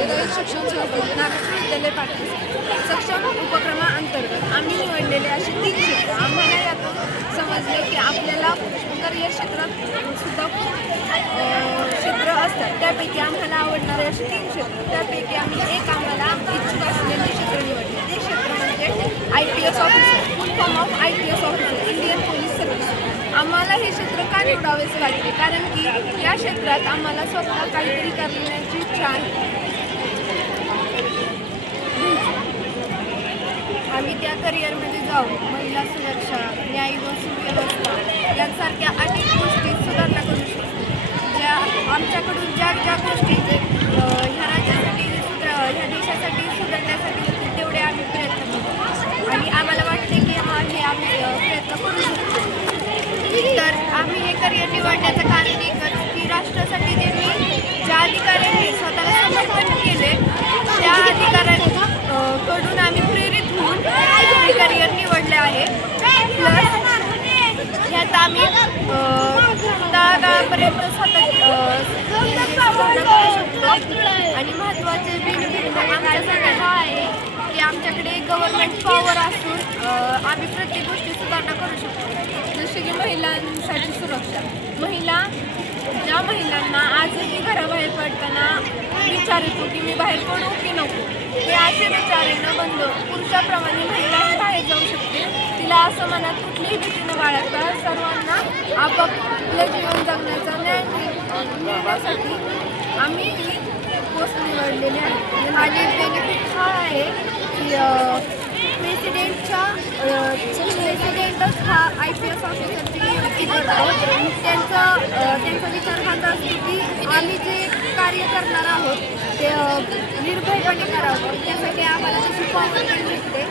रयत शिक्षण संस्थेत महाराष्ट्र विद्यालय पाटील सक्षम उपक्रमाअंतर्गत आम्ही निवडलेले असे 3 क्षेत्र. आम्हाला यातून समजले की आपल्याला करिअर क्षेत्रात सुद्धा क्षेत्र असतात. त्यापैकी आम्हाला आवडणारे असे 3 क्षेत्र. त्यापैकी आम्ही एक आम्हाला इच्छुक असलेले क्षेत्र निवडले. ते क्षेत्र म्हणजे IPS officer, full form of IPS officer, Indian police service. आम्हाला हे क्षेत्र का निवडावेसे वाटले? कारण की या क्षेत्रात आम्हाला स्वतः काहीतरी करण्याची इच्छा आहे. आम्ही त्या करिअरमध्ये जाऊन महिला सुरक्षा, न्याय व सुव्यवस्था यांसारख्या अनेक गोष्टी सुधारणा करू शकतो. ज्या आमच्याकडून ज्या गोष्टी ह्या राज्यासाठी ह्या देशासाठी सुधारण्यासाठी होतील तेवढे आम्ही प्रयत्न करतो आणि आम्हाला वाटते की हे आम्ही प्रयत्न करू शकतो. तर आम्ही हे करिअर निवडण्याचं कारण एकच की राष्ट्रासाठी ज्या अधिकाऱ्यांनी स्वतःला समर्पण केले त्या अधिकाऱ्यांकडून आम्ही प्रेरित होऊन हे करिअर निवडले आहे. प्लस ह्यात आम्ही तळागाळापर्यंत करू शकतो आणि महत्त्वाचे बेनिफिट आमच्यासाठी हा आहे की आमच्याकडे गव्हर्नमेंट पॉवर असून आम्ही प्रत्येक गोष्टी सुधारणा करू शकतो. जसे की महिलांसाठी सुरक्षा. ज्या महिलांना आजही घराबाहेर पडताना विचार येतो की मी बाहेर पडू की नको, हे असे विचार न बंद पुरुषाप्रमाणे महिलाही बाहेर जाऊ शकते. तिला असं मनात कुठलीही भीती न बाळगता सर्वांना आपापलं जीवन जगण्याचा न्याय मिळण्यासाठी आम्ही ही पोस्ट निवडलेली आहे. माझे बेनिफिट हा आहे की प्रेसिडेंटच हा IPS ऑफिसरची नियुक्ती करतो. त्यांचा विचार हाच असतो की आम्ही जे कार्य करणार आहोत ते निर्भयपणे करावं. त्यासाठी आम्हाला तशी पॉवर भेटते.